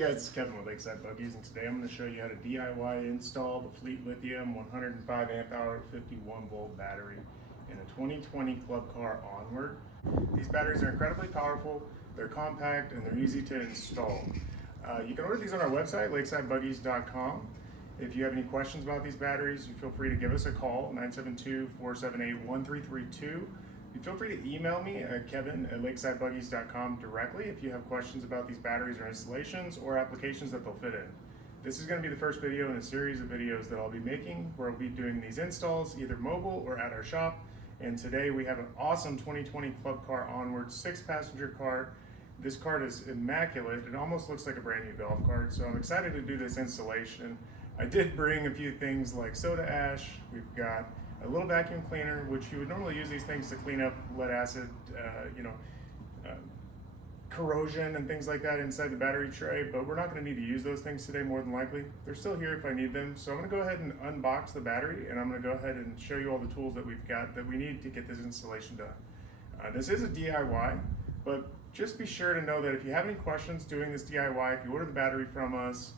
guys, it's Kevin with Lakeside Buggies, and today I'm going to show you how to DIY install the Fleet Lithium 105 amp hour 51 volt battery in a 2020 club car Onward. These batteries are incredibly powerful, they're compact, and they're easy to install. You can order these on our website, lakesidebuggies.com. If you have any questions about these batteries, you feel free to give us a call, 972-478-1332. You feel free to email me at kevin@lakesidebuggies.com directly if you have questions about these batteries or installations or applications that they'll fit in. This is going to be the first video in a series of videos that I'll be making where I'll be doing these installs either mobile or at our shop. And today we have an awesome 2020 Club Car Onward 6-passenger cart. This cart is immaculate. It almost looks like a brand new golf cart, so I'm excited to do this installation. I did bring a few things like soda ash. We've got a little vacuum cleaner, which you would normally use these things to clean up lead acid, corrosion and things like that inside the battery tray, but we're not going to need to use those things today more than likely. They're still here if I need them. So I'm going to go ahead and unbox the battery, and I'm going to go ahead and show you all the tools that we've got that we need to get this installation done. This is a DIY, but just be sure to know that if you have any questions doing this DIY, if you order the battery from us,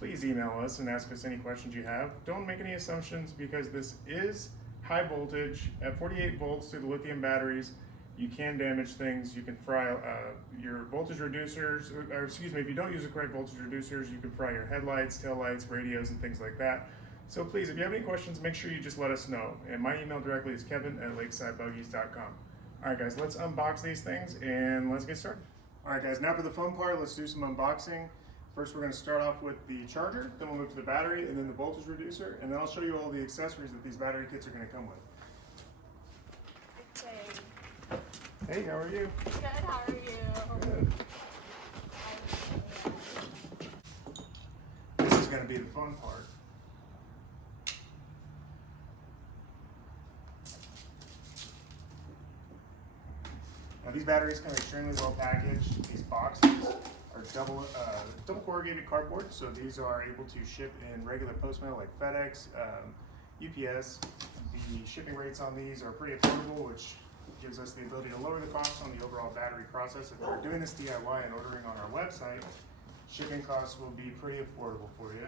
please email us and ask us any questions you have. Don't make any assumptions because this is high voltage at 48 volts through the lithium batteries. You can damage things. You can fry your voltage reducers, or excuse me, if you don't use the correct voltage reducers, you can fry your headlights, taillights, radios, and things like that. So please, if you have any questions, make sure you just let us know. And my email directly is kevin@lakesidebuggies.com. All right, guys, let's unbox these things and let's get started. All right, guys, now for the fun part, let's do some unboxing. First, we're going to start off with the charger, then we'll move to the battery, and then the voltage reducer, and then I'll show you all the accessories that these battery kits are going to come with. Okay. Hey, how are you? Good, how are you? Good. This is going to be the fun part. Now, these batteries come extremely well packaged. These boxes are double corrugated cardboard, so these are able to ship in regular post mail like FedEx, UPS. The shipping rates on these are pretty affordable, which gives us the ability to lower the cost on the overall battery process. If we're doing this DIY and ordering on our website, shipping costs will be pretty affordable for you.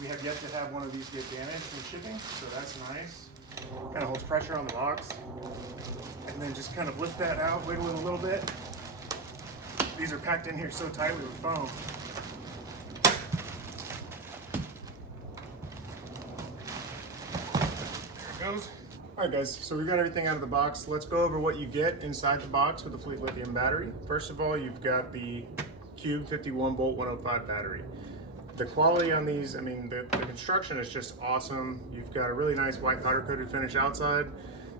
We have yet to have one of these get damaged in shipping, so that's nice. Kind of holds pressure on the box, and then just kind of lift that out, wiggle it a little bit. These are packed in here so tightly with foam. There it goes. All right, guys, so we've got everything out of the box. Let's go over what you get inside the box with the Fleet Lithium battery. First of all, you've got the Cube 51 volt 105 battery. The quality on these, I mean, the construction is just awesome. You've got a really nice white powder coated finish outside,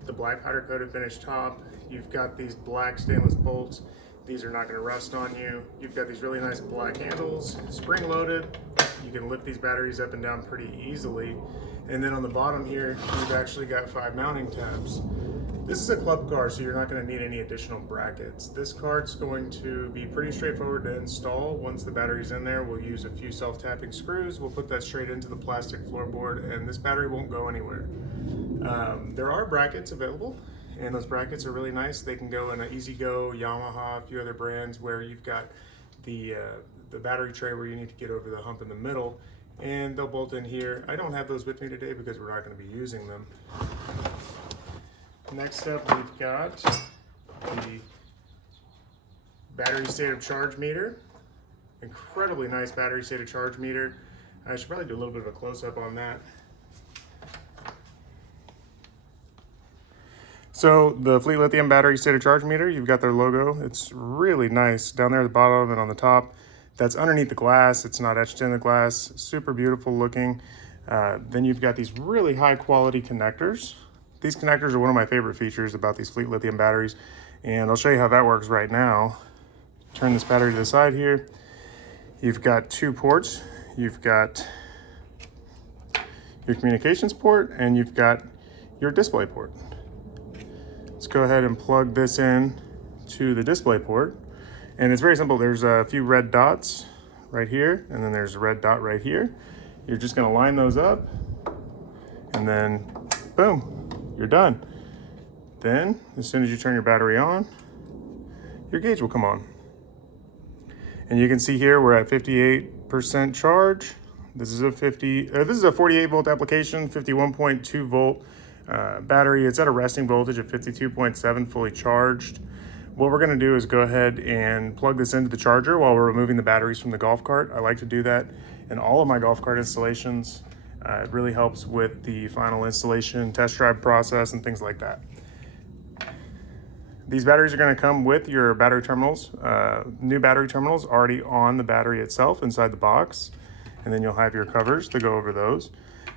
the black powder coated finish top. You've got these black stainless bolts. These are not going to rust on you. You've got these really nice black handles, spring loaded. You can lift these batteries up and down pretty easily. And then on the bottom here, you've actually got 5 mounting tabs. This is a club car, so you're not going to need any additional brackets. This cart's going to be pretty straightforward to install. Once the battery's in there, we'll use a few self-tapping screws. We'll put that straight into the plastic floorboard, and this battery won't go anywhere. There are brackets available, and those brackets are really nice. They can go in an EasyGo, Yamaha, a few other brands where you've got the battery tray where you need to get over the hump in the middle, and they'll bolt in here. I don't have those with me today because we're not going to be using them. Next up, we've got the battery state of charge meter. Incredibly nice battery state of charge meter. I should probably do a little bit of a close-up on that. So the Fleet Lithium battery state of charge meter, you've got their logo. It's really nice down there at the bottom and on the top. That's underneath the glass. It's not etched in the glass. Super beautiful looking. Then you've got these really high quality connectors. These connectors are one of my favorite features about these Fleet Lithium batteries, and I'll show you how that works right now. Turn this battery to the side here. You've got 2 ports. You've got your communications port, and you've got your display port. Let's go ahead and plug this in to the display port, and it's very simple. There's a few red dots right here, and then there's a red dot right here. You're just going to line those up, and then boom. You're done. Then, as soon as you turn your battery on, your gauge will come on. And you can see here we're at 58% charge. This is a 48 volt application, 51.2 volt battery. It's at a resting voltage of 52.7, fully charged. What we're gonna do is go ahead and plug this into the charger while we're removing the batteries from the golf cart. I like to do that in all of my golf cart installations. It really helps with the final installation, test drive process, and things like that. These batteries are going to come with your battery terminals, new battery terminals already on the battery itself inside the box. And then you'll have your covers to go over those.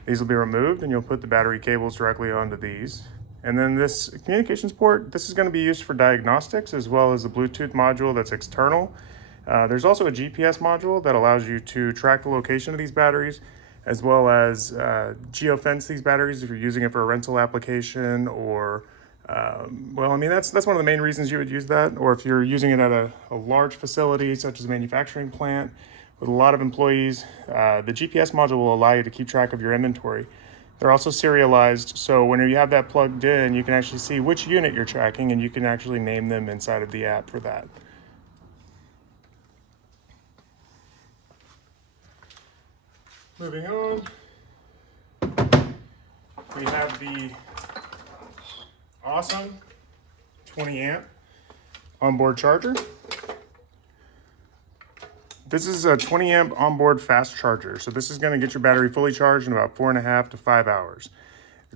These will be removed and you'll put the battery cables directly onto these. And then this communications port, this is going to be used for diagnostics as well as the Bluetooth module that's external. There's also a GPS module that allows you to track the location of these batteries, as well as geofence these batteries if you're using it for a rental application or well, I mean, that's one of the main reasons you would use that. Or if you're using it at a large facility, such as a manufacturing plant with a lot of employees, the GPS module will allow you to keep track of your inventory. They're also serialized, so when you have that plugged in, you can actually see which unit you're tracking and you can actually name them inside of the app for that. Moving on, we have the awesome 20 amp onboard charger. This is a 20 amp onboard fast charger. So this is going to get your battery fully charged in about 4.5 to 5 hours.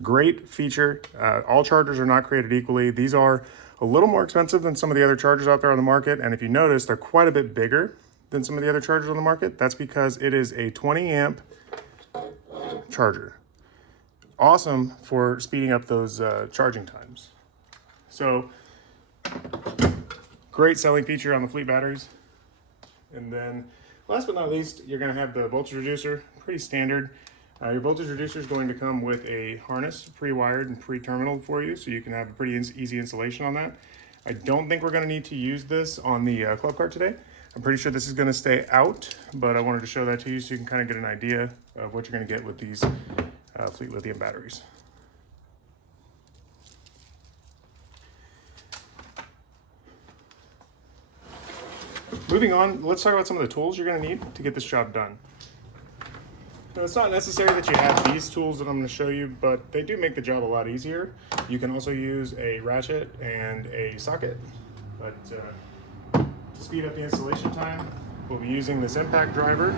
Great feature. All chargers are not created equally. These are a little more expensive than some of the other chargers out there on the market. And if you notice, they're quite a bit bigger than some of the other chargers on the market. That's because it is a 20 amp charger. Awesome for speeding up those charging times. So great selling feature on the fleet batteries. And then last but not least, you're going to have the voltage reducer, pretty standard. Your voltage reducer is going to come with a harness pre-wired and pre-terminaled for you, so you can have a pretty easy installation on that. I don't think we're going to need to use this on the club cart today. I'm pretty sure this is going to stay out, but I wanted to show that to you so you can kind of get an idea of what you're going to get with these Fleet Lithium batteries. Moving on, let's talk about some of the tools you're going to need to get this job done. Now, it's not necessary that you have these tools that I'm going to show you, but they do make the job a lot easier. You can also use a ratchet and a socket, but to speed up the installation time, we'll be using this impact driver.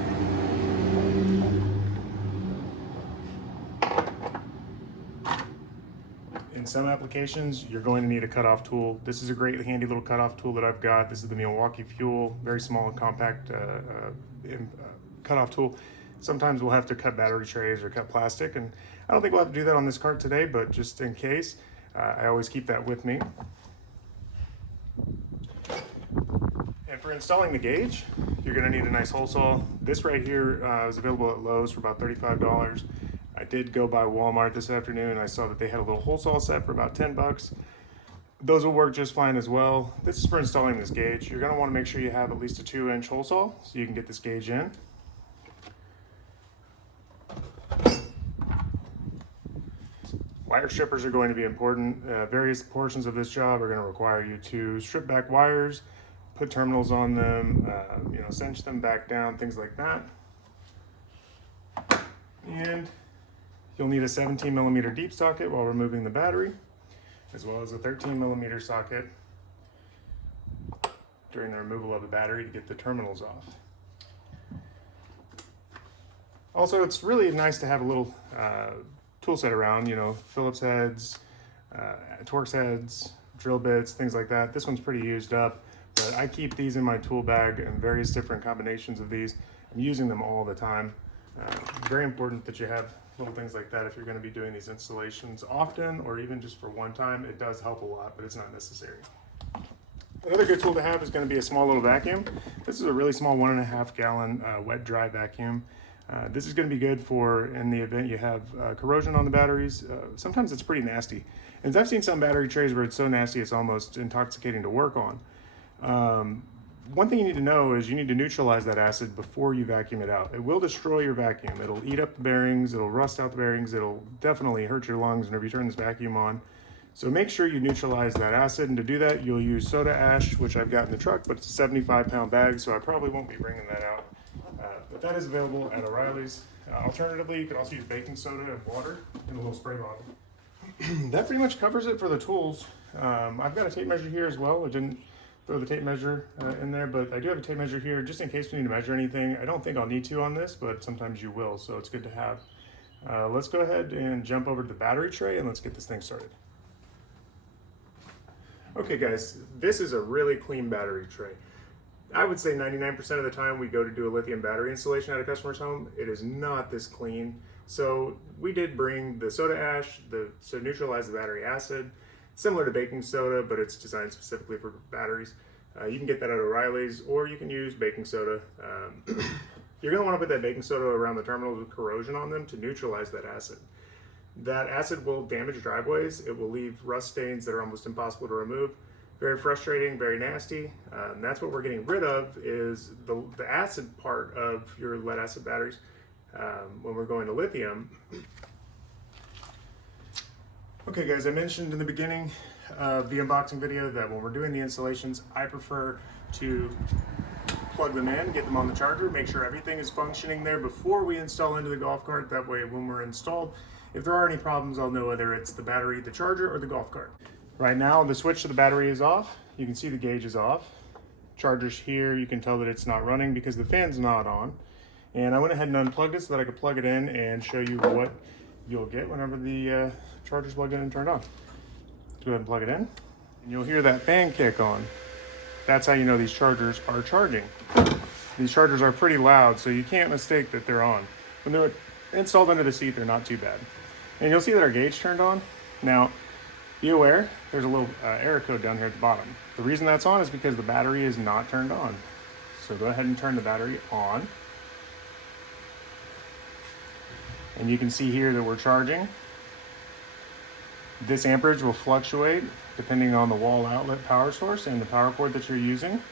In some applications, you're going to need a cutoff tool. This is a great handy little cutoff tool that I've got. This is the Milwaukee Fuel, very small and compact cutoff tool. Sometimes we'll have to cut battery trays or cut plastic, and I don't think we'll have to do that on this cart today, but just in case, I always keep that with me. And for installing the gauge, you're going to need a nice hole saw. This right here is available at Lowe's for about $35. I did go by Walmart this afternoon. I saw that they had a little hole saw set for about 10 bucks. Those will work just fine as well. This is for installing this gauge. You're going to want to make sure you have at least a 2-inch hole saw so you can get this gauge in. Wire strippers are going to be important. Various portions of this job are going to require you to strip back wires, put terminals on them, cinch them back down, things like that. And you'll need a 17 millimeter deep socket while removing the battery, as well as a 13 millimeter socket during the removal of the battery to get the terminals off. Also, it's really nice to have a little tool set around, Phillips heads, Torx heads, drill bits, things like that. This one's pretty used up, but I keep these in my tool bag and various different combinations of these. I'm using them all the time. Very important that you have little things like that if you're going to be doing these installations often or even just for one time. It does help a lot, but it's not necessary. Another good tool to have is going to be a small little vacuum. This is a really small 1.5 gallon wet dry vacuum. This is going to be good for in the event you have corrosion on the batteries. Sometimes it's pretty nasty. And I've seen some battery trays where it's so nasty it's almost intoxicating to work on. One thing you need to know is you need to neutralize that acid before you vacuum it out. It will destroy your vacuum. It'll eat up the bearings, it'll rust out the bearings, it'll definitely hurt your lungs whenever you turn this vacuum on. So make sure you neutralize that acid, and to do that, you'll use soda ash, which I've got in the truck, but it's a 75-pound bag, so I probably won't be bringing that out. But that is available at O'Reilly's. Alternatively, you can also use baking soda and water in a little spray bottle. That pretty much covers it for the tools. I've got a tape measure here as well. I didn't throw the tape measure in there, but I do have a tape measure here just in case we need to measure anything. I don't think I'll need to on this, but sometimes you will, so it's good to have. Let's go ahead and jump over to the battery tray and let's get this thing started. Okay guys, this is a really clean battery tray. I would say 99% of the time we go to do a lithium battery installation at a customer's home, it is not this clean. So we did bring the soda ash to neutralize the battery acid, similar to baking soda, but it's designed specifically for batteries. You can get that at O'Reilly's, or you can use baking soda. You're going to want to put that baking soda around the terminals with corrosion on them to neutralize that acid. That acid will damage driveways. It will leave rust stains that are almost impossible to remove. Very frustrating, very nasty. That's what we're getting rid of, is the acid part of your lead acid batteries when we're going to lithium. Okay guys, I mentioned in the beginning of the unboxing video that when we're doing the installations, I prefer to plug them in, get them on the charger, make sure everything is functioning there before we install into the golf cart. That way when we're installed, if there are any problems, I'll know whether it's the battery, the charger, or the golf cart. Right now, the switch to the battery is off. You can see the gauge is off. Charger's here. You can tell that it's not running because the fan's not on. And I went ahead and unplugged it so that I could plug it in and show you what you'll get whenever the charger's plugged in and turned on. Let's go ahead and plug it in. And you'll hear that fan kick on. That's how you know these chargers are charging. These chargers are pretty loud, so you can't mistake that they're on. When they're installed under the seat, they're not too bad. And you'll see that our gauge turned on. Now, be aware, there's a little error code down here at the bottom. The reason that's on is because the battery is not turned on. So go ahead and turn the battery on. And you can see here that we're charging. This amperage will fluctuate depending on the wall outlet power source and the power cord that you're using,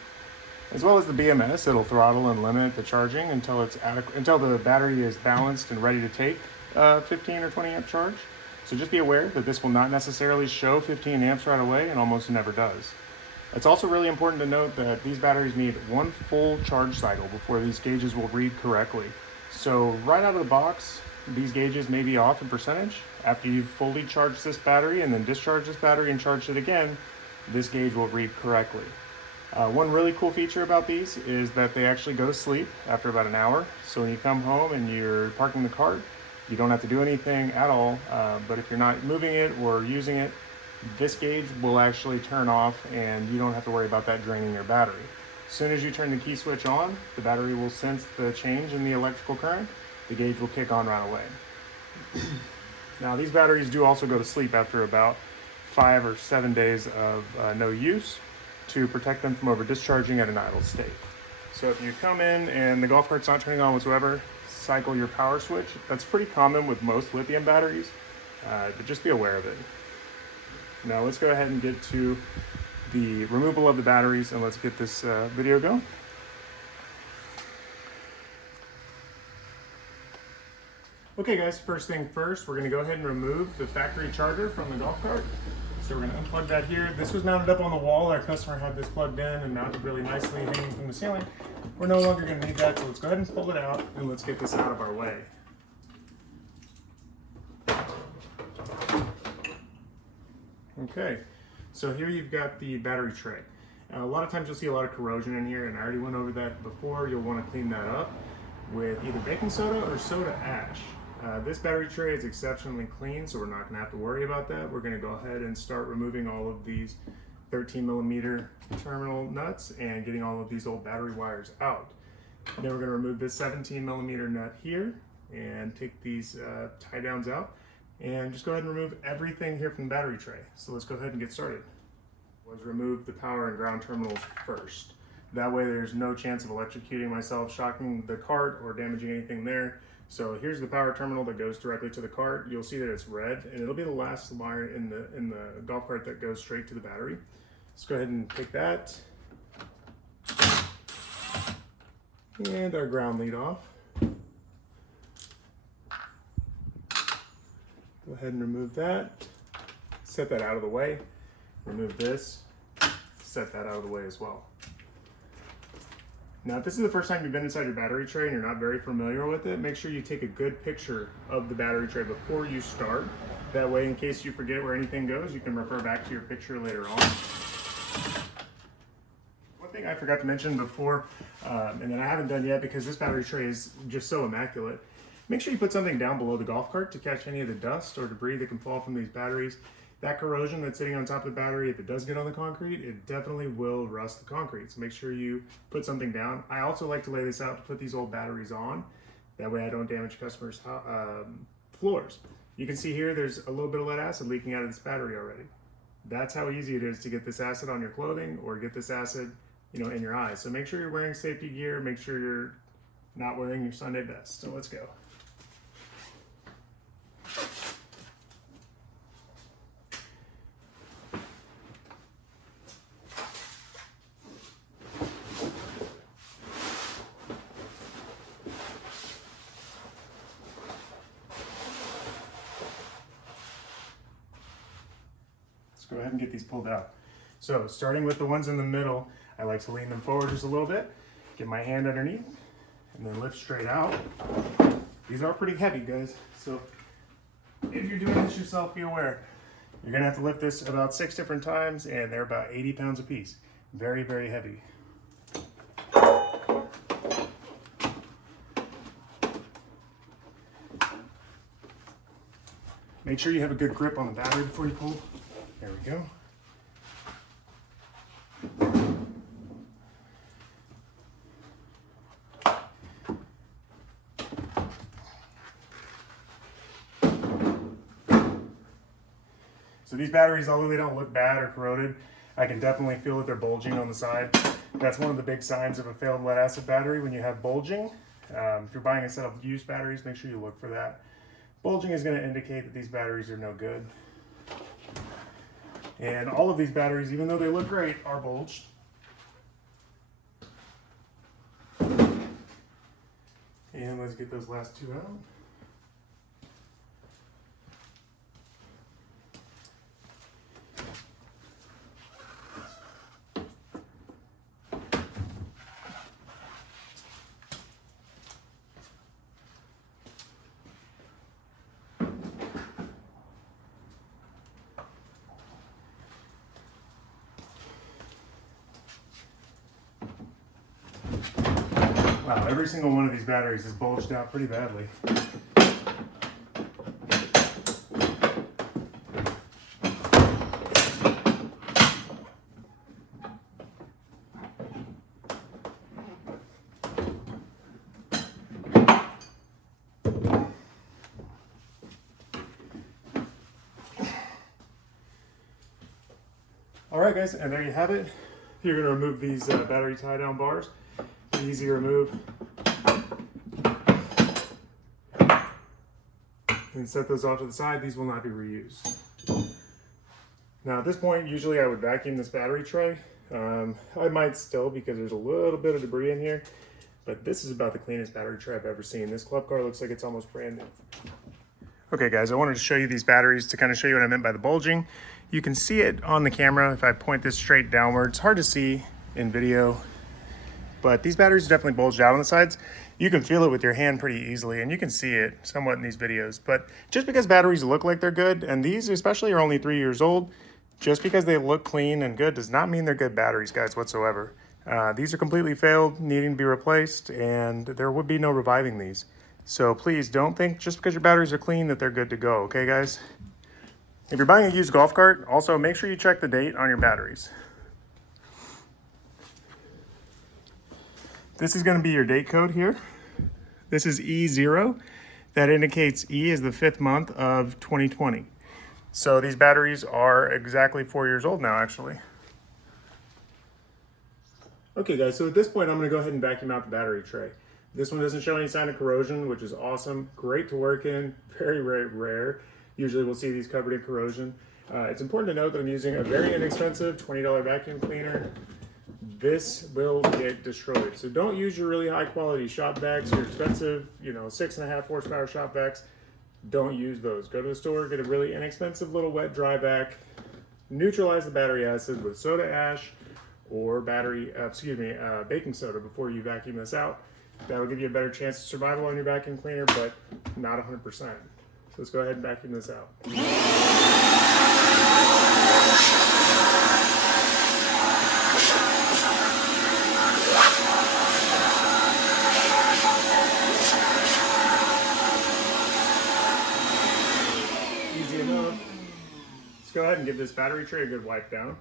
as well as the BMS. It'll throttle and limit the charging until it's adequate, until the battery is balanced and ready to take 15 or 20 amp charge. So just be aware that this will not necessarily show 15 amps right away, and almost never does. It's also really important to note that these batteries need one full charge cycle before these gauges will read correctly. So right out of the box, these gauges may be off in percentage. After you've fully charged this battery and then discharged this battery and charged it again, this gauge will read correctly. One really cool feature about these is that they actually go to sleep after about an hour. So when you come home and you're parking the cart, you don't have to do anything at all. But if you're not moving it or using it, this gauge will actually turn off and you don't have to worry about that draining your battery. As soon as you turn the key switch on, the battery will sense the change in the electrical current. The gauge will kick on right away. Now these batteries do also go to sleep after about 5 or 7 days of no use to protect them from over discharging at an idle state. So if you come in and the golf cart's not turning on whatsoever, cycle your power switch. That's pretty common with most lithium batteries, but just be aware of it. Now let's go ahead and get to the removal of the batteries and let's get this video going. Okay guys, first thing first, we're going to go ahead and remove the factory charger from the golf cart. So we're going to unplug that here. This was mounted up on the wall. Our customer had this plugged in and mounted really nicely hanging from the ceiling. We're no longer going to need that, so let's go ahead and pull it out and let's get this out of our way. Okay, so here you've got the battery tray. A lot of times you'll see a lot of corrosion in here, and I already went over that before. You'll want to clean that up with either baking soda or soda ash. This battery tray is exceptionally clean, so we're not going to have to worry about that. We're going to go ahead and start removing all of these 13mm terminal nuts and getting all of these old battery wires out. Then we're going to remove this 17mm nut here and take these tie downs out and just go ahead and remove everything here from the battery tray. So let's go ahead and get started. Let's remove the power and ground terminals first. That way there's no chance of electrocuting myself, shocking the cart, or damaging anything there. So here's the power terminal that goes directly to the cart. You'll see that it's red, and it'll be the last wire in the golf cart that goes straight to the battery. Let's go ahead and take that. And our ground lead off. Go ahead and remove that. set that out of the way. Remove this, set that out of the way as well. Now, if this is the first time you've been inside your battery tray and you're not very familiar with it, make sure you take a good picture of the battery tray before you start. That way, in case you forget where anything goes, you can refer back to your picture later on. One thing I forgot to mention before, and that I haven't done yet because this battery tray is just so immaculate, make sure you put something down below the golf cart to catch any of the dust or debris that can fall from these batteries. That corrosion that's sitting on top of the battery, if it does get on the concrete, it definitely will rust the concrete. So make sure you put something down. I also like to lay this out to put these old batteries on. That way I don't damage customers' floors. You can see here there's a little bit of lead acid leaking out of this battery already. That's how easy it is to get this acid on your clothing or get this acid, in your eyes. So make sure you're wearing safety gear. Make sure you're not wearing your Sunday best. So let's go. Go ahead and get these pulled out. So starting with the ones in the middle, I like to lean them forward just a little bit, get my hand underneath, and then lift straight out. These are pretty heavy, guys. So if you're doing this yourself, be aware. You're gonna have to lift this about 6 different times, and they're about 80 pounds a piece. Very, very heavy. Make sure you have a good grip on the battery before you pull. There we go. So these batteries, although they don't look bad or corroded, I can definitely feel that they're bulging on the side. That's one of the big signs of a failed lead acid battery when you have bulging. If you're buying a set of used batteries, make sure you look for that. Bulging is going to indicate that these batteries are no good. And all of these batteries, even though they look great, are bulged. And let's get those last 2 out. Wow, every single one of these batteries is bulged out pretty badly. All right, guys, and there you have it. You're going to remove these battery tie-down bars. Easy to remove. And set those off to the side. These will not be reused. Now at this point, usually I would vacuum this battery tray. I might still because there's a little bit of debris in here, but this is about the cleanest battery tray I've ever seen. This club car looks like it's almost brand new. Okay guys, I wanted to show you these batteries to kind of show you what I meant by the bulging. You can see it on the camera if I point this straight downward. It's hard to see in video, but these batteries are definitely bulged out on the sides. You can feel it with your hand pretty easily, and you can see it somewhat in these videos. But just because batteries look like they're good, and these especially are only 3 years old, just because they look clean and good does not mean they're good batteries, guys, whatsoever. These are completely failed, needing to be replaced, and there would be no reviving these. So please don't think just because your batteries are clean that they're good to go, okay guys? If you're buying a used golf cart, also make sure you check the date on your batteries. This is going to be your date code here. This is E0. That indicates E is the 5th month of 2020. So these batteries are exactly 4 years old now, actually. Okay guys, so at this point I'm going to go ahead and vacuum out the battery tray. This one doesn't show any sign of corrosion, which is awesome. Great to work in, very, very rare. Usually we'll see these covered in corrosion. It's important to note that I'm using a very inexpensive $20 vacuum cleaner. This will get destroyed. So don't use your really high quality shop vacs, your expensive, 6.5 horsepower shop vacs. don't use those. Go to the store, get a really inexpensive little wet dry vac, neutralize the battery acid with soda ash or baking soda before you vacuum this out. That'll give you a better chance of survival on your vacuum cleaner, but not 100%. So let's go ahead and vacuum this out. Easy enough. Let's go ahead and give this battery tray a good wipe down.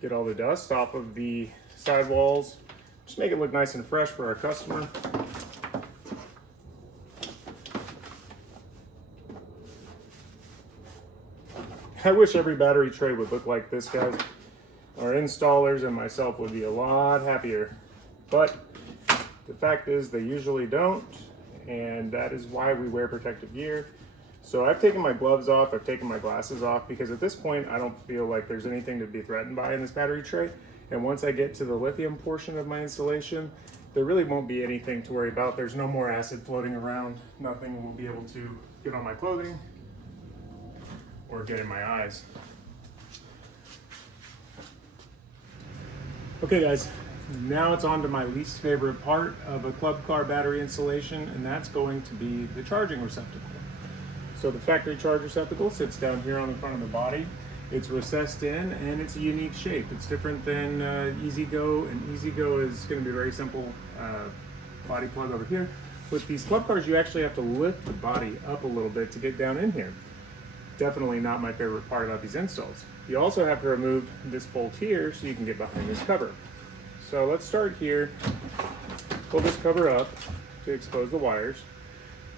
Get all the dust off of the sidewalls. Just make it look nice and fresh for our customer. I wish every battery tray would look like this, guys. Our installers and myself would be a lot happier. But the fact is they usually don't, and that is why we wear protective gear. So I've taken my gloves off, I've taken my glasses off, because at this point I don't feel like there's anything to be threatened by in this battery tray. And once I get to the lithium portion of my installation, there really won't be anything to worry about. There's no more acid floating around. Nothing will be able to get on my clothing or get in my eyes. Okay guys, now it's on to my least favorite part of a club car battery installation, and that's going to be the charging receptacle. So the factory charge receptacle sits down here on the front of the body. It's recessed in and it's a unique shape. It's different than EasyGo, and EasyGo is going to be a very simple body plug over here. With these club cars, you actually have to lift the body up a little bit to get down in here. Definitely not my favorite part about these installs. You also have to remove this bolt here so you can get behind this cover. So let's start here. Pull this cover up to expose the wires.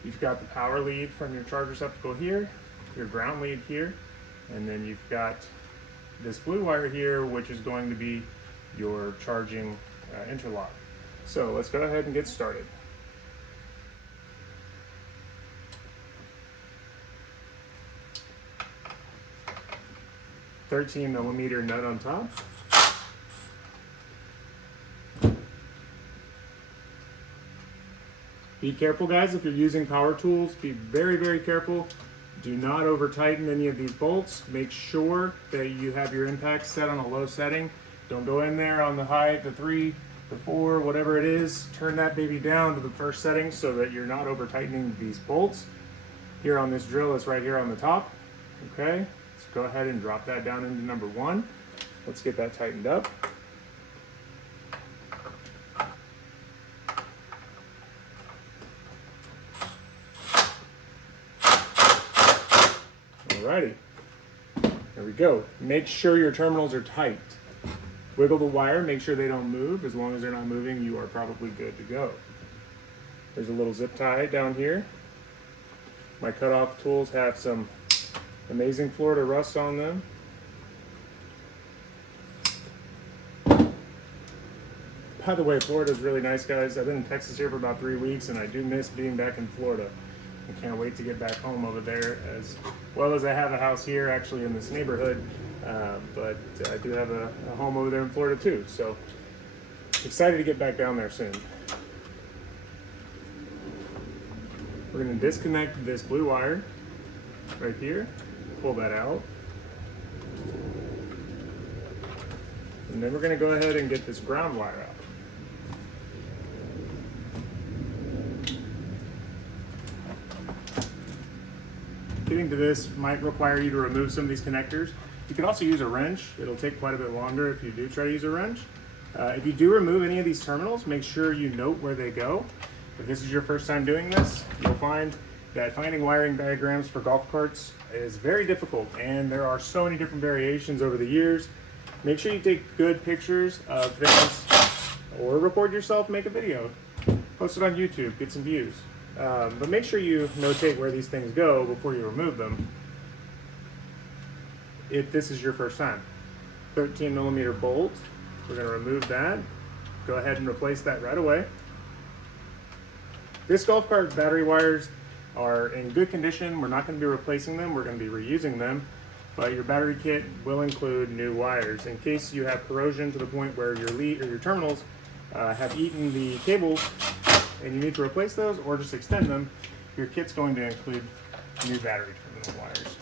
You've got the power lead from your charge receptacle here, your ground lead here, and then you've got this blue wire here, which is going to be your charging interlock. So let's go ahead and get started. $13mm nut on top. Be careful, guys, if you're using power tools, be very, very careful. Do not over tighten any of these bolts. Make sure that you have your impact set on a low setting. Don't go in there on the high, the 3, the 4, whatever it is. Turn that baby down to the first setting so that you're not over tightening these bolts. Here on this drill, it's right here on the top. Okay, let's go ahead and drop that down into number 1. Let's get that tightened up. Alrighty, there we go. Make sure your terminals are tight. Wiggle the wire, make sure they don't move. As long as they're not moving, you are probably good to go. There's a little zip tie down here. My cutoff tools have some amazing Florida rust on them. By the way, Florida is really nice, guys. I've been in Texas here for about 3 weeks, and I do miss being back in Florida. I can't wait to get back home over there, as well as I have a house here actually in this neighborhood, but I do have a home over there in Florida too, so excited to get back down there soon. We're going to disconnect this blue wire right here, pull that out, and then we're going to go ahead and get this ground wire out. Getting to this might require you to remove some of these connectors. You can also use a wrench. It'll take quite a bit longer if you do try to use a wrench. If you do remove any of these terminals, make sure you note where they go. If this is your first time doing this, you'll find that finding wiring diagrams for golf carts is very difficult, and there are so many different variations over the years. Make sure you take good pictures of things, or record yourself, make a video, post it on YouTube, get some views. But make sure you notate where these things go before you remove them, if this is your first time. 13mm bolt, we're going to remove that. Go ahead and replace that right away. This golf cart battery wires are in good condition. We're not going to be replacing them, we're going to be reusing them, but your battery kit will include new wires. In case you have corrosion to the point where your lead or your terminals have eaten the cables and you need to replace those or just extend them, your kit's going to include new battery terminal wires.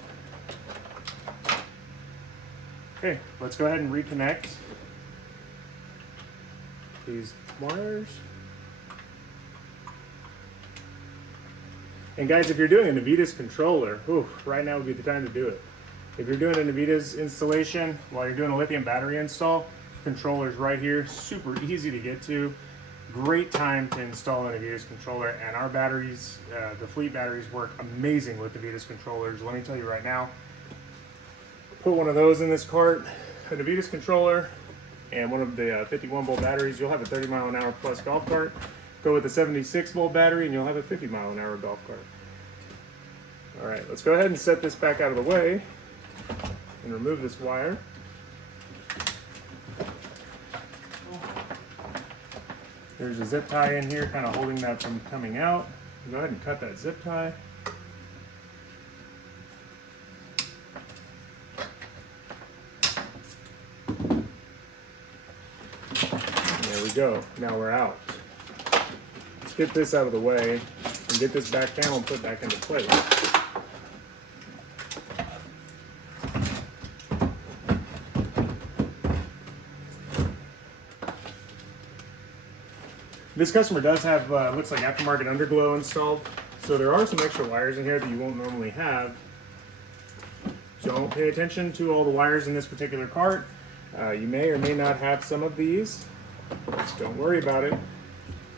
Okay, let's go ahead and reconnect these wires. And guys, if you're doing a Navitas controller, right now would be the time to do it. If you're doing a Navitas installation while you're doing a lithium battery install, controller's right here, super easy to get to. Great time to install a Navitas controller, and our batteries, the fleet batteries, work amazing with the Navitas controllers. Let me tell you right now, put one of those in this cart, a Navitas controller, and one of the 51 volt batteries, you'll have a 30 mile an hour plus golf cart. Go with a 76 volt battery and you'll have a 50 mile an hour golf cart. All right, let's go ahead and set this back out of the way and remove this wire. There's a zip tie in here kind of holding that from coming out. Go ahead and cut that zip tie. There we go, now we're out. Let's get this out of the way and get this back panel put back into place. This customer does have, looks like aftermarket underglow installed, so there are some extra wires in here that you won't normally have. Don't pay attention to all the wires in this particular cart. You may or may not have some of these. Just don't worry about it.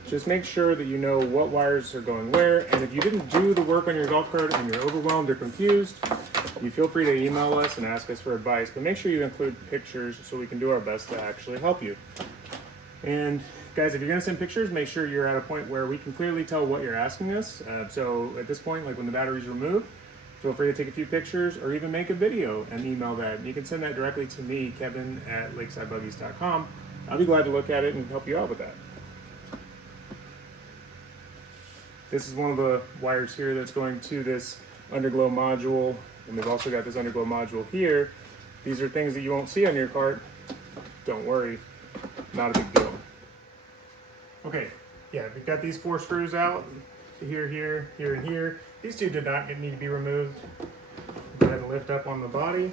Just make sure that you know what wires are going where, and if you didn't do the work on your golf cart and you're overwhelmed or confused, you feel free to email us and ask us for advice, but make sure you include pictures so we can do our best to actually help you. And guys, if you're gonna send pictures, make sure you're at a point where we can clearly tell what you're asking us. So at this point, like when the battery's removed, feel free to take a few pictures or even make a video and email that. And you can send that directly to me, Kevin at lakesidebuggies.com. I'll be glad to look at it and help you out with that. This is one of the wires here that's going to this underglow module. And we've also got this underglow module here. These are things that you won't see on your cart. Don't worry, not a big deal. Okay, yeah, we've got these 4 screws out, here, here, here, and here. These 2 did not need to be removed. Go ahead and lift up on the body.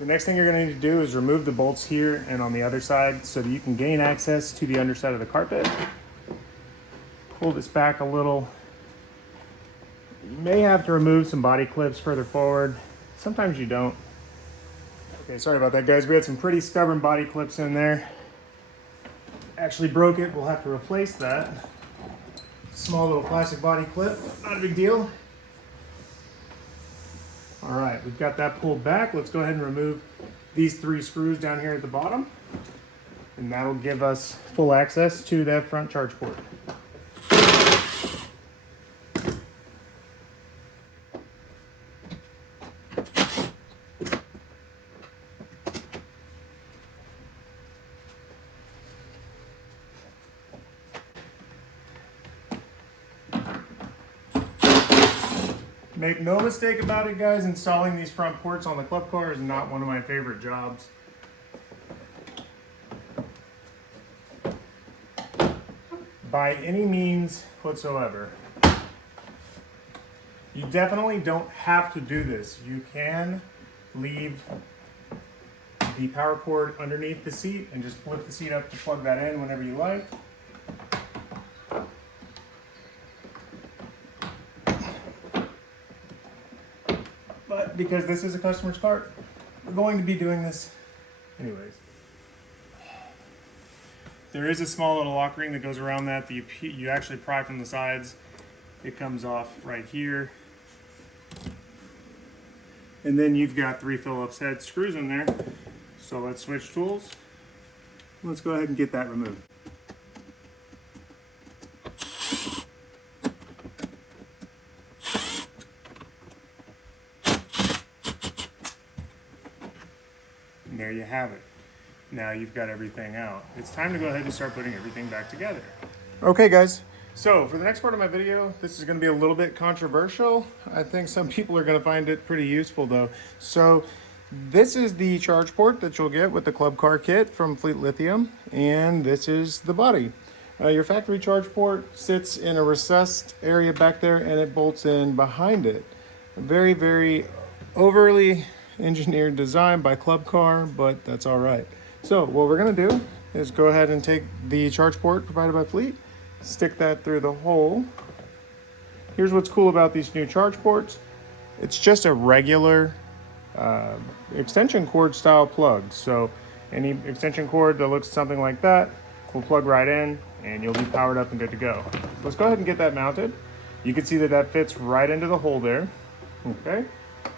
The next thing you're going to need to do is remove the bolts here and on the other side so that you can gain access to the underside of the carpet. Pull this back a little. You may have to remove some body clips further forward. Sometimes you don't. Okay, sorry about that, guys. We had some pretty stubborn body clips in there. Actually broke it. We'll have to replace that. Small little plastic body clip. Not a big deal. All right, we've got that pulled back. Let's go ahead and remove these 3 screws down here at the bottom. And that'll give us full access to that front charge port. Make no mistake about it, guys, installing these front ports on the club car is not one of my favorite jobs. By any means whatsoever. You definitely don't have to do this. You can leave the power cord underneath the seat and just flip the seat up to plug that in whenever you like. But because this is a customer's cart, we're going to be doing this anyways. There is a small little lock ring that goes around that you actually pry from the sides. It comes off right here. And then you've got 3 Phillips head screws in there. So let's switch tools. Let's go ahead and get that removed. And there you have it. Now you've got everything out. It's time to go ahead and start putting everything back together. Okay, guys. So for the next part of my video, this is going to be a little bit controversial. I think some people are going to find it pretty useful though. So this is the charge port that you'll get with the club car kit from Fleet Lithium, and this is the body. Your factory charge port sits in a recessed area back there and it bolts in behind it. Very, very overly engineered design by Club Car, but that's all right. So what we're gonna do is go ahead and take the charge port provided by Fleet, stick that through the hole. Here's what's cool about these new charge ports. It's just a regular extension cord style plug. So any extension cord that looks something like that will plug right in and you'll be powered up and good to go. So let's go ahead and get that mounted. You can see that that fits right into the hole there. Okay,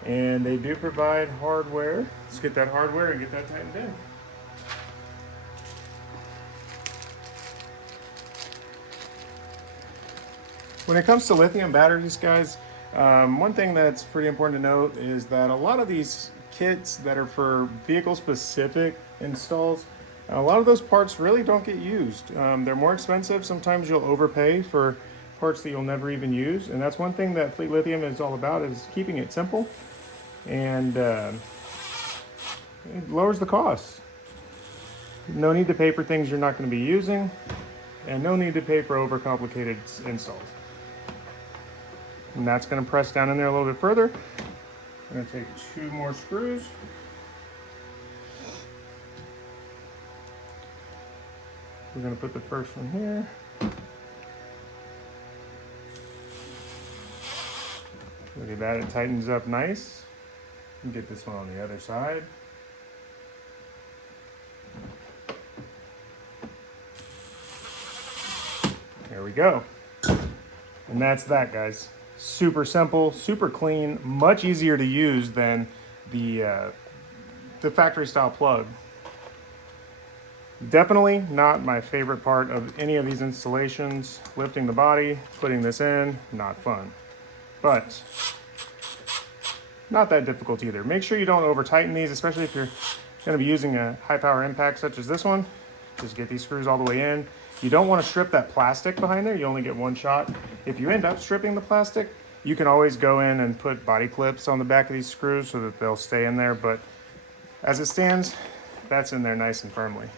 and they do provide hardware. Let's get that hardware and get that tightened in. When it comes to lithium batteries, guys, one thing that's pretty important to note is that a lot of these kits that are for vehicle specific installs, a lot of those parts really don't get used. They're more expensive. Sometimes you'll overpay for parts that you'll never even use. And that's one thing that Fleet Lithium is all about, is keeping it simple. And it lowers the cost. No need to pay for things you're not going to be using. And no need to pay for overcomplicated installs. And that's going to press down in there a little bit further. I'm going to take 2 more screws. We're going to put the first one here. Look at that, it tightens up nice. And get this one on the other side. There we go. And that's that, guys. Super simple, super clean, much easier to use than the factory style plug. Definitely not my favorite part of any of these installations. Lifting the body, putting this in, not fun. But not that difficult either. Make sure you don't over tighten these, especially if you're going to be using a high power impact such as this one. Just get these screws all the way in. You don't want to strip that plastic behind there. You only get one shot. If you end up stripping the plastic, you can always go in and put body clips on the back of these screws so that they'll stay in there. But as it stands, that's in there nice and firmly.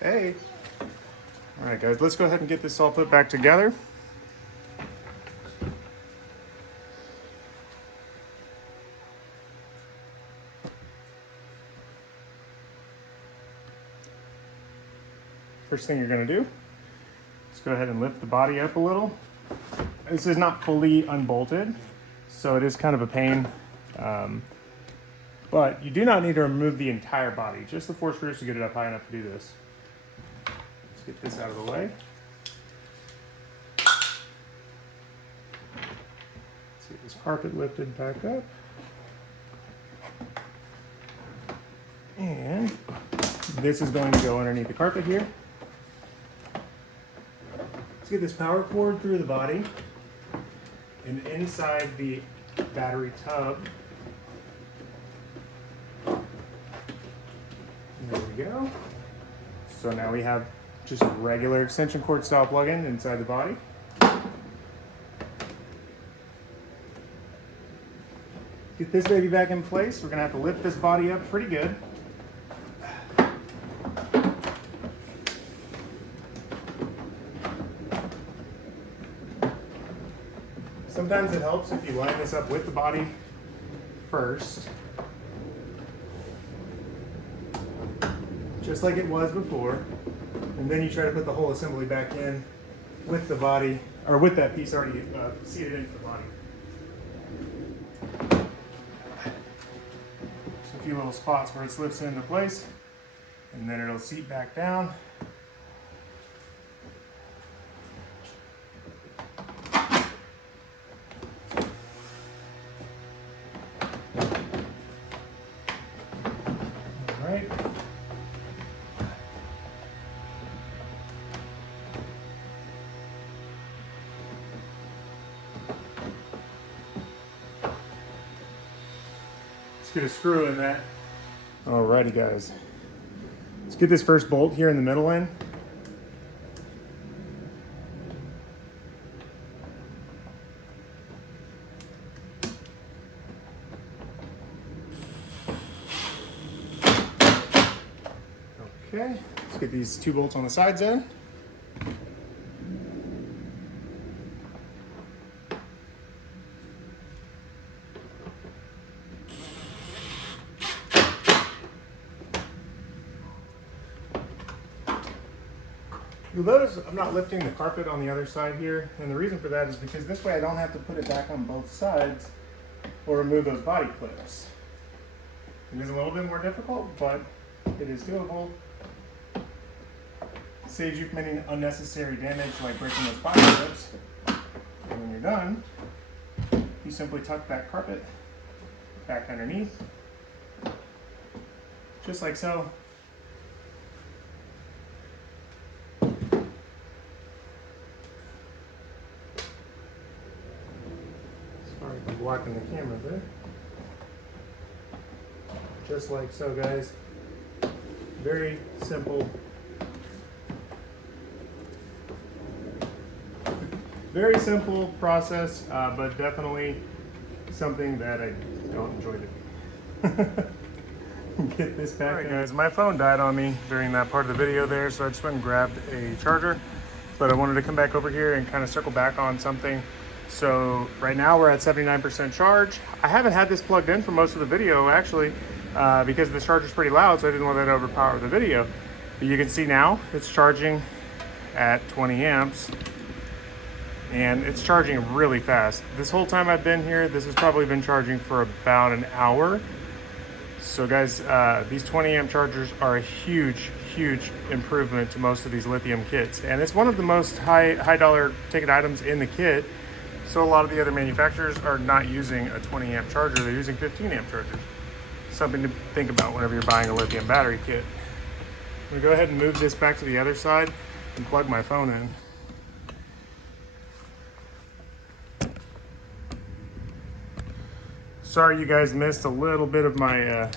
Hey. All right, guys, let's go ahead and get this all put back together. First thing you're going to do is go ahead and lift the body up a little. This is not fully unbolted, so it is kind of a pain. But you do not need to remove the entire body, just the 4 screws to get it up high enough to do this. Let's get this out of the way. Let's get this carpet lifted back up. And this is going to go underneath the carpet here. Let's get this power cord through the body and inside the battery tub. There we go. So now we have just a regular extension cord style plug-in inside the body. Get this baby back in place. We're gonna have to lift this body up pretty good. Sometimes it helps if you line this up with the body first, just like it was before, and then you try to put the whole assembly back in with the body, or with that piece already seated into the body. Just a few little spots where it slips into place, and then it'll seat back down. Let's get a screw in that. Alrighty, guys. Let's get this first bolt here in the middle in. Okay, Let's get these 2 bolts on the sides in. You'll notice I'm not lifting the carpet on the other side here, and the reason for that is because this way I don't have to put it back on both sides or remove those body clips. It is a little bit more difficult, but it is doable. It saves you from any unnecessary damage like breaking those body clips. And when you're done, you simply tuck that carpet back underneath, just like so. Sorry for blocking the camera there. Just like so, guys. Very simple. Very simple process, but definitely something that I don't enjoy doing. Get this back. All right, guys, my phone died on me during that part of the video there, so I just went and grabbed a charger. But I wanted to come back over here and kind of circle back on something. So right now we're at 79% charge. I haven't had this plugged in for most of the video, actually, because the charger's pretty loud, so I didn't want that to overpower the video. But you can see now it's charging at 20 amps. And it's charging really fast. This whole time I've been here, this has probably been charging for about an hour. So guys, these 20 amp chargers are a huge improvement to most of these lithium kits. And it's one of the most high dollar ticket items in the kit. So a lot of the other manufacturers are not using a 20 amp charger, they're using 15 amp chargers. Something to think about whenever you're buying a lithium battery kit. I'm gonna go ahead and move this back to the other side and plug my phone in. Sorry you guys missed a little bit of my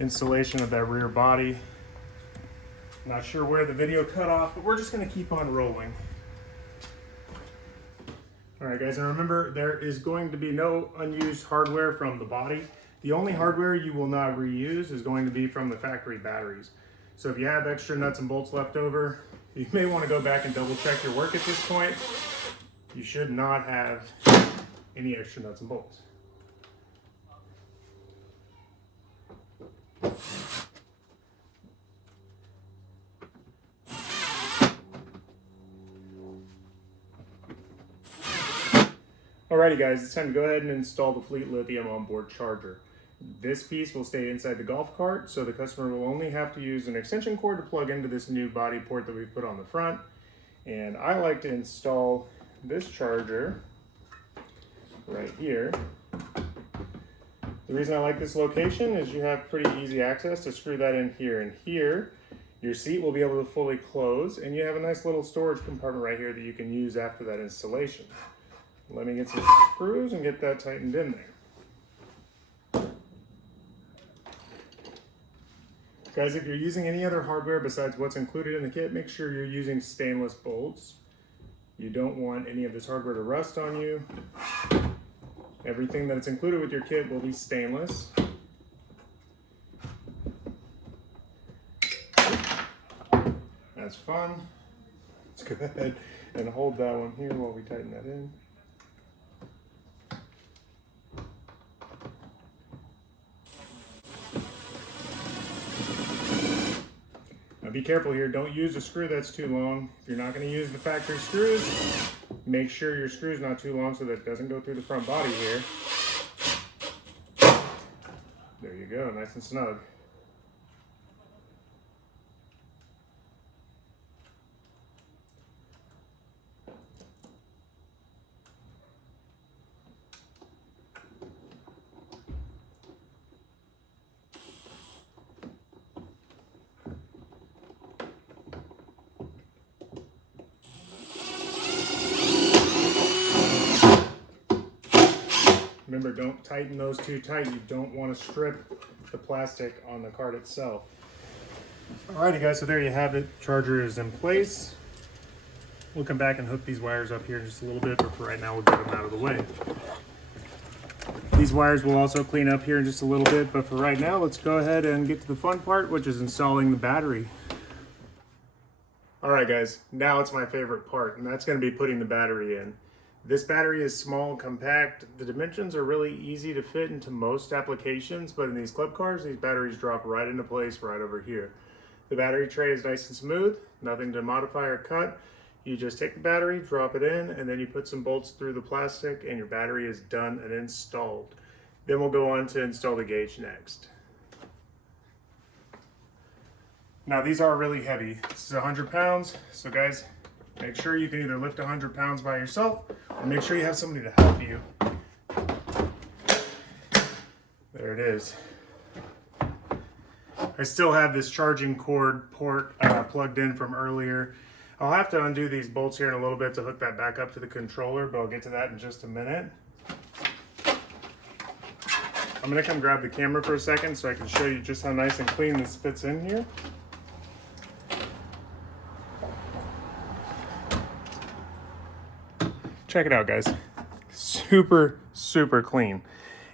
installation of that rear body. Not sure where the video cut off, but we're just gonna keep on rolling. All right, guys, and remember, there is going to be no unused hardware from the body. The only hardware you will not reuse is going to be from the factory batteries. So if you have extra nuts and bolts left over, you may want to go back and double check your work at this point. You should not have any extra nuts and bolts. Alrighty guys, it's time to go ahead and install the Fleet Lithium onboard charger. This piece will stay inside the golf cart, so the customer will only have to use an extension cord to plug into this new body port that we've put on the front. And I like to install this charger right here. The reason I like this location is you have pretty easy access to screw that in here and here. Your seat will be able to fully close, and you have a nice little storage compartment right here that you can use after that installation. Let me get some screws and get that tightened in there. Guys, if you're using any other hardware besides what's included in the kit, make sure you're using stainless bolts. You don't want any of this hardware to rust on you. Everything that's included with your kit will be stainless. That's fun. Let's go ahead and hold that one here while we tighten that in. Now be careful here, don't use a screw that's too long. If you're not going to use the factory screws, make sure your screw's not too long so that it doesn't go through the front body here. There you go, nice and snug. Remember, don't tighten those too tight. You don't want to strip the plastic on the card itself. Alrighty guys, so there you have it. Charger is in place. We'll come back and hook these wires up here in just a little bit, but for right now we'll get them out of the way. These wires will also clean up here in just a little bit, but for right now, let's go ahead and get to the fun part, which is installing the battery. All right, guys, now it's my favorite part, and that's going to be putting the battery in. This battery is small and compact. The dimensions are really easy to fit into most applications, but in these club cars, these batteries drop right into place right over here. The battery tray is nice and smooth, nothing to modify or cut. You just take the battery, drop it in, and then you put some bolts through the plastic, and your battery is done and installed. Then we'll go on to install the gauge next. Now these are really heavy. This is 100 pounds, so guys, make sure you can either lift 100 pounds by yourself or make sure you have somebody to help you. There it is. I still have this charging cord port plugged in from earlier. I'll have to undo these bolts here in a little bit to hook that back up to the controller, but I'll get to that in just a minute. I'm gonna come grab the camera for a second so I can show you just how nice and clean this fits in here. Check it out, guys. Super, super clean.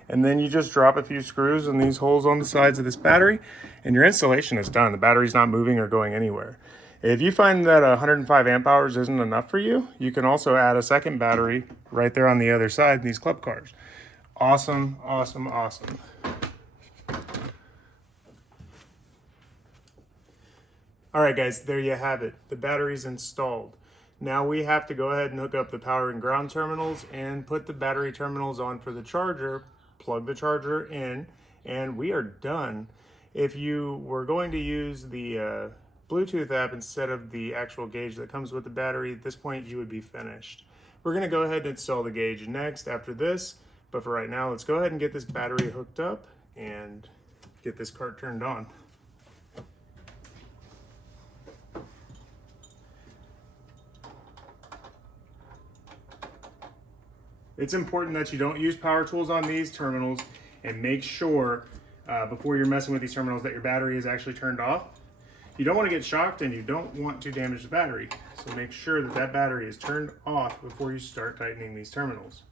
And then you just drop a few screws in these holes on the sides of this battery and your installation is done. The battery's not moving or going anywhere. If you find that 105 amp hours isn't enough for you, you can also add a second battery right there on the other side in these club cars. Awesome, awesome, awesome. All right, guys, there you have it. The battery's installed. Now we have to go ahead and hook up the power and ground terminals and put the battery terminals on for the charger, plug the charger in, and we are done. If you were going to use the Bluetooth app instead of the actual gauge that comes with the battery, at this point you would be finished. We're gonna go ahead and install the gauge next after this, but for right now, let's go ahead and get this battery hooked up and get this cart turned on. It's important that you don't use power tools on these terminals and make sure before you're messing with these terminals that your battery is actually turned off. You don't want to get shocked and you don't want to damage the battery. So make sure that that battery is turned off before you start tightening these terminals.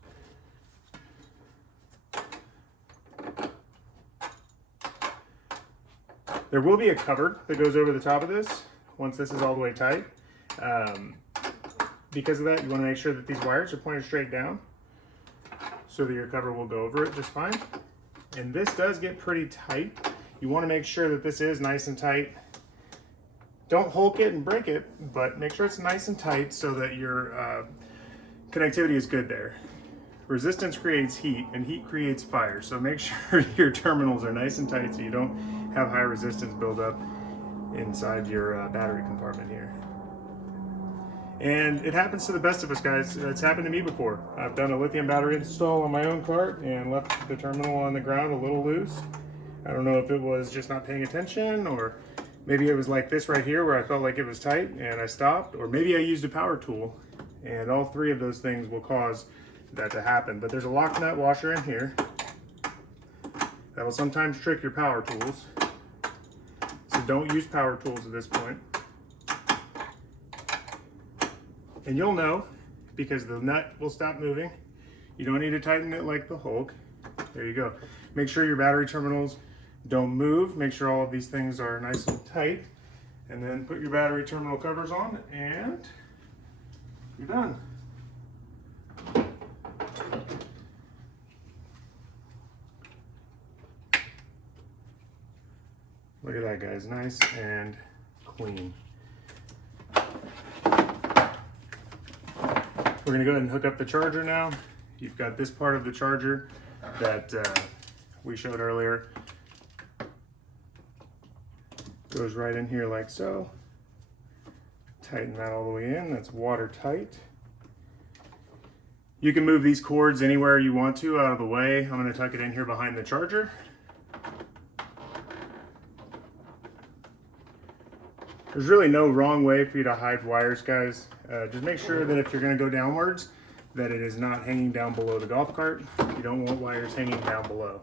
There will be a cover that goes over the top of this once this is all the way tight. Because of that, you want to make sure that these wires are pointed straight down so that your cover will go over it just fine. And this does get pretty tight. You want to make sure that this is nice and tight. Don't hulk it and break it, but make sure it's nice and tight so that your connectivity is good there. Resistance creates heat and heat creates fire. So make sure your terminals are nice and tight so you don't have high resistance buildup inside your battery compartment here. And it happens to the best of us, guys. It's happened to me before. I've done a lithium battery install on my own cart and left the terminal on the ground a little loose. I don't know if it was just not paying attention, or maybe it was like this right here where I felt like it was tight and I stopped, or maybe I used a power tool, and all three of those things will cause that to happen. But there's a lock nut washer in here that will sometimes trick your power tools. So don't use power tools at this point. And you'll know because the nut will stop moving. You don't need to tighten it like the Hulk. There you go. Make sure your battery terminals don't move. Make sure all of these things are nice and tight. And then put your battery terminal covers on and you're done. Look at that, guys. Nice and clean. We're gonna go ahead and hook up the charger now. You've got this part of the charger that we showed earlier. Goes right in here like so. Tighten that all the way in. That's watertight. You can move these cords anywhere you want to out of the way. I'm gonna tuck it in here behind the charger. There's really no wrong way for you to hide wires, guys. Just make sure that if you're gonna go downwards, that it is not hanging down below the golf cart. You don't want wires hanging down below.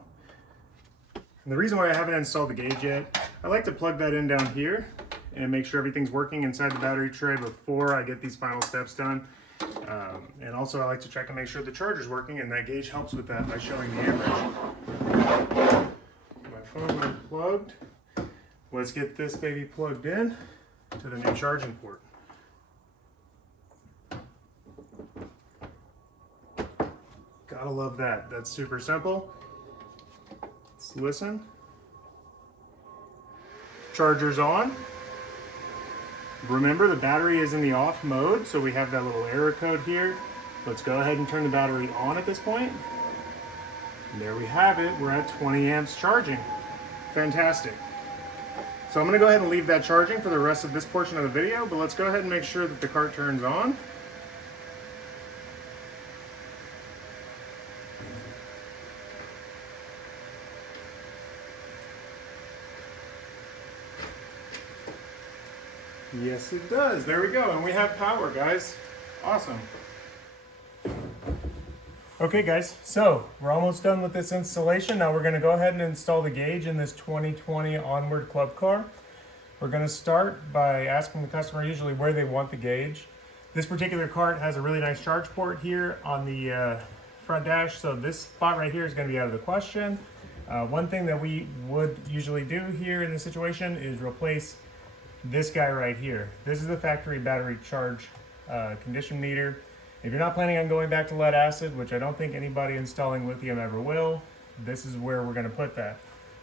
And the reason why I haven't installed the gauge yet, I like to plug that in down here and make sure everything's working inside the battery tray before I get these final steps done. And also I like to check and make sure the charger's working, and that gauge helps with that by showing the amperage. My phone unplugged. Let's get this baby plugged in to the new charging port. Gotta love that. That's super simple. Let's listen. Charger's on. Remember, the battery is in the off mode, so we have that little error code here. Let's go ahead and turn the battery on at this point. And there we have it. We're at 20 amps charging. Fantastic. So I'm going to go ahead and leave that charging for the rest of this portion of the video, but let's go ahead and make sure that the cart turns on. Yes, it does. There we go. And we have power, guys. Awesome. Okay, guys. So we're almost done with this installation. Now we're going to go ahead and install the gauge in this 2020 Onward Club car. We're going to start by asking the customer usually where they want the gauge. This particular cart has a really nice charge port here on the front dash. So this spot right here is going to be out of the question. One thing that we would usually do here in this situation is replace this guy right here. This is the factory battery charge condition meter. If you're not planning on going back to lead acid, which I don't think anybody installing lithium ever will, this is where we're going to put that.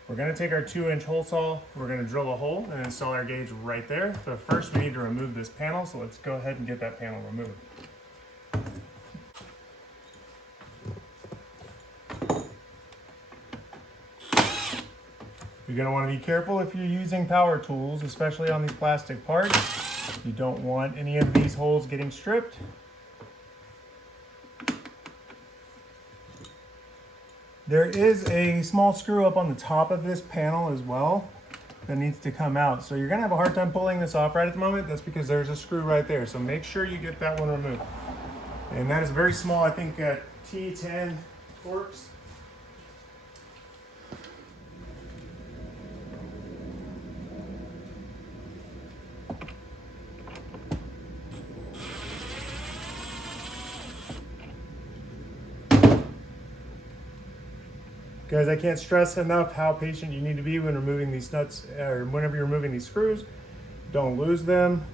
We're going to take our 2-inch hole saw, we're going to drill a hole and install our gauge right there. But first we need to remove this panel, so let's go ahead and get that panel removed. You're going to want to be careful if you're using power tools, especially on these plastic parts. You don't want any of these holes getting stripped. There is a small screw up on the top of this panel as well that needs to come out. So you're going to have a hard time pulling this off right at the moment. That's because there's a screw right there. So make sure you get that one removed. And that is very small, I think T10 Torx. Guys, I can't stress enough how patient you need to be when removing these nuts, or whenever you're removing these screws. Don't lose them,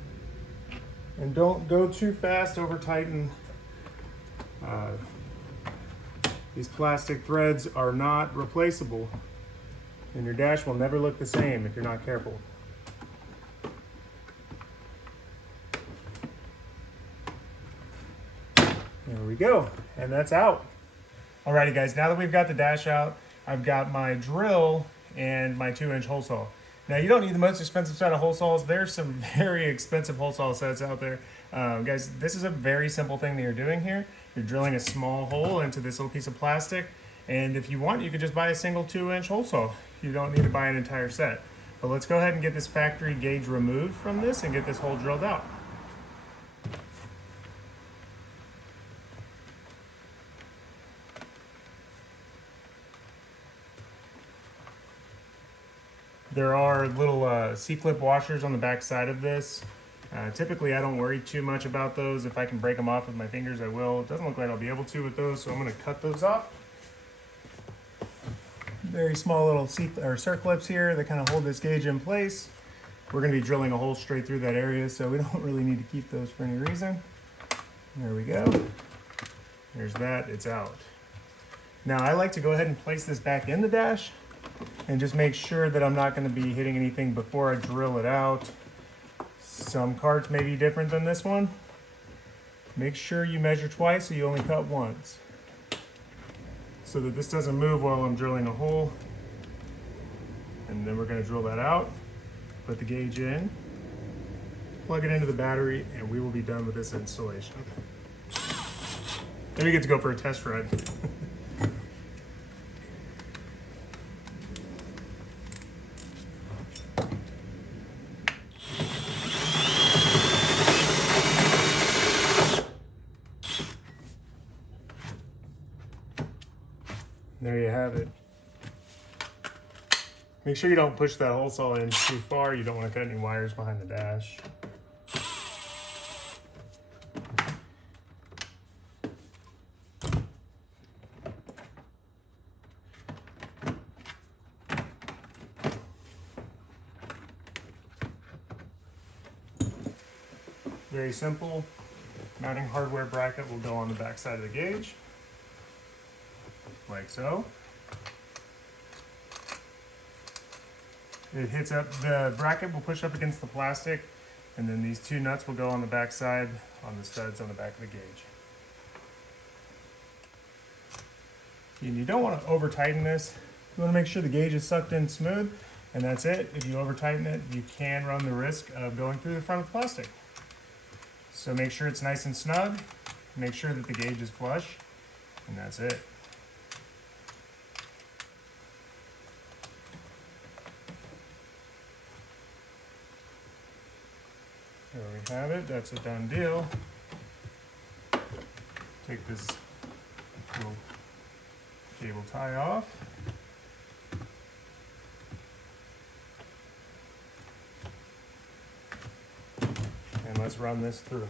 and don't go too fast over tighten. These plastic threads are not replaceable, and your dash will never look the same if you're not careful. There we go, and that's out. Alrighty guys, now that we've got the dash out, I've got my drill and my 2-inch hole saw. Now you don't need the most expensive set of hole saws. There's some very expensive hole saw sets out there. Guys, this is a very simple thing that you're doing here. You're drilling a small hole into this little piece of plastic, and if you want, you could just buy a single 2-inch hole saw. You don't need to buy an entire set. But let's go ahead and get this factory gauge removed from this and get this hole drilled out. There are little C-clip washers on the back side of this. Typically I don't worry too much about those. If I can break them off with my fingers, I will. It doesn't look like I'll be able to with those, so I'm going to cut those off. Very small little circlips here that kind of hold this gauge in place. We're going to be drilling a hole straight through that area, so we don't really need to keep those for any reason. There we go. There's that, it's out. Now I like to go ahead and place this back in the dash and just make sure that I'm not going to be hitting anything before I drill it out. Some carts may be different than this one. Make sure you measure twice so you only cut once, so that this doesn't move while I'm drilling a hole. And then we're going to drill that out, put the gauge in, plug it into the battery, and we will be done with this installation. Then we get to go for a test ride. There you have it. Make sure you don't push that hole saw in too far. You don't want to cut any wires behind the dash. Very simple. Mounting hardware bracket will go on the back side of the gauge. like so. It hits up, the bracket will push up against the plastic, and then these two nuts will go on the back side on the studs on the back of the gauge. And you don't want to over tighten this. You want to make sure the gauge is sucked in smooth, and that's it. If you over tighten it, you can run the risk of going through the front of the plastic. So make sure it's nice and snug, make sure that the gauge is flush, and that's it. There we have it, that's a done deal. Take this little cable tie off. And let's run this through.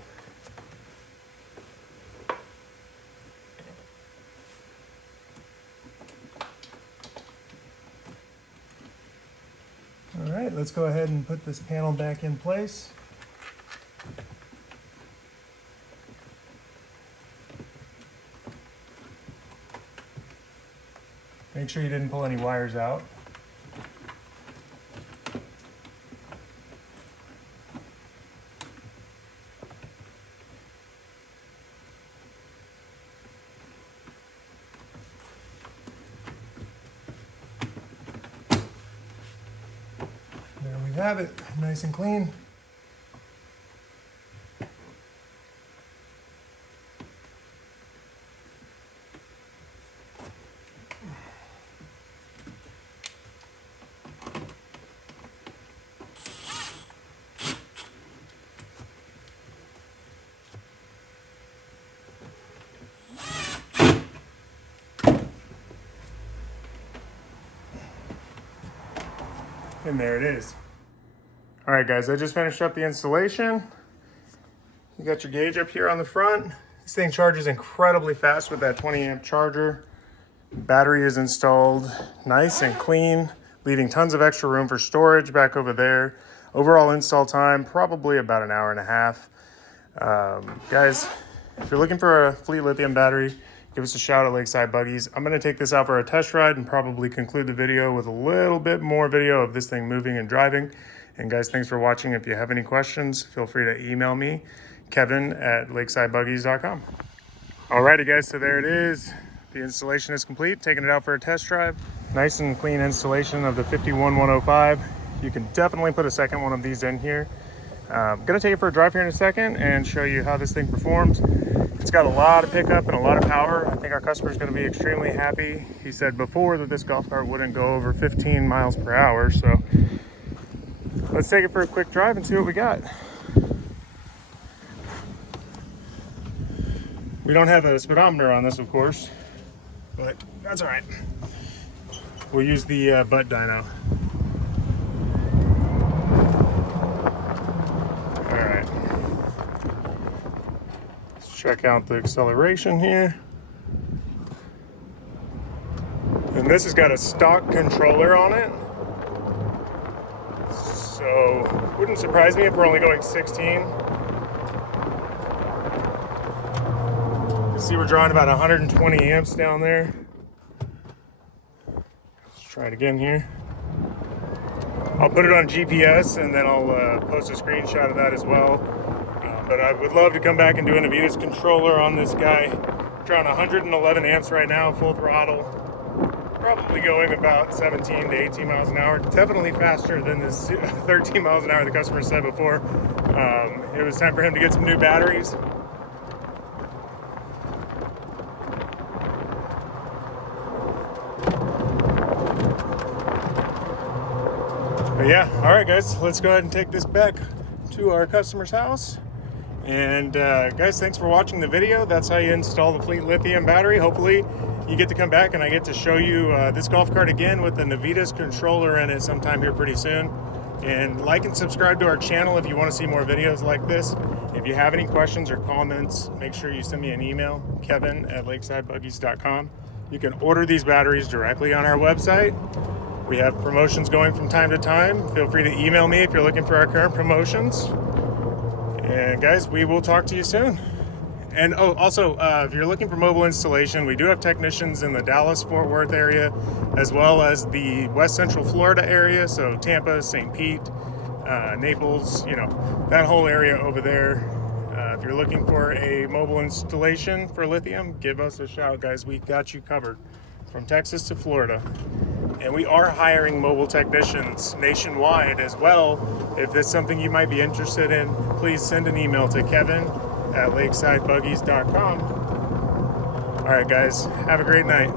All right, let's go ahead and put this panel back in place. Make sure you didn't pull any wires out. There we have it, nice and clean. And there it is. All right, guys, I just finished up the installation. You got your gauge up here on the front. This thing charges incredibly fast with that 20 amp charger. Battery is installed nice and clean, leaving tons of extra room for storage back over there. Overall install time, probably about an hour and a half. Guys, if you're looking for a Fleet Lithium battery, give us a shout at Lakeside Buggies. I'm gonna take this out for a test ride and probably conclude the video with a little bit more video of this thing moving and driving. And guys, thanks for watching. If you have any questions, feel free to email me, kevin@lakesidebuggies.com. Alrighty guys, so there it is. The installation is complete, taking it out for a test drive. Nice and clean installation of the 51105. You can definitely put a second one of these in here. I'm gonna take it for a drive here in a second and show you how this thing performs. It's got a lot of pickup and a lot of power. I think our customer is going to be extremely happy. He said before that this golf cart wouldn't go over 15 miles per hour. So let's take it for a quick drive and see what we got. We don't have a speedometer on this, of course, but that's all right. We'll use the butt dyno. Check out the acceleration here. And this has got a stock controller on it. So wouldn't surprise me if we're only going 16. You see we're drawing about 120 amps down there. Let's try it again here. I'll put it on GPS and then I'll post a screenshot of that as well. But I would love to come back and do an Avitas controller on this guy. Drawing 111 amps right now, full throttle. Probably going about 17 to 18 miles an hour. Definitely faster than this 13 miles an hour the customer said before. It was time for him to get some new batteries. But yeah, all right guys, let's go ahead and take this back to our customer's house. And guys, thanks for watching the video. That's how you install the Fleet Lithium battery. Hopefully you get to come back and I get to show you this golf cart again with the Avitas controller in it sometime here pretty soon. And like and subscribe to our channel if you want to see more videos like this. If you have any questions or comments, make sure you send me an email, kevin@lakesidebuggies.com. You can order these batteries directly on our website. We have promotions going from time to time. Feel free to email me if you're looking for our current promotions. And guys, we will talk to you soon. And oh, also, if you're looking for mobile installation, we do have technicians in the Dallas-Fort Worth area, as well as the West Central Florida area, so Tampa, St. Pete, Naples, you know, that whole area over there. If you're looking for a mobile installation for lithium, give us a shout, guys. We got you covered from Texas to Florida. And we are hiring mobile technicians nationwide as well. If that's something you might be interested in, please send an email to kevin@lakesidebuggies.com. All right, guys, have a great night.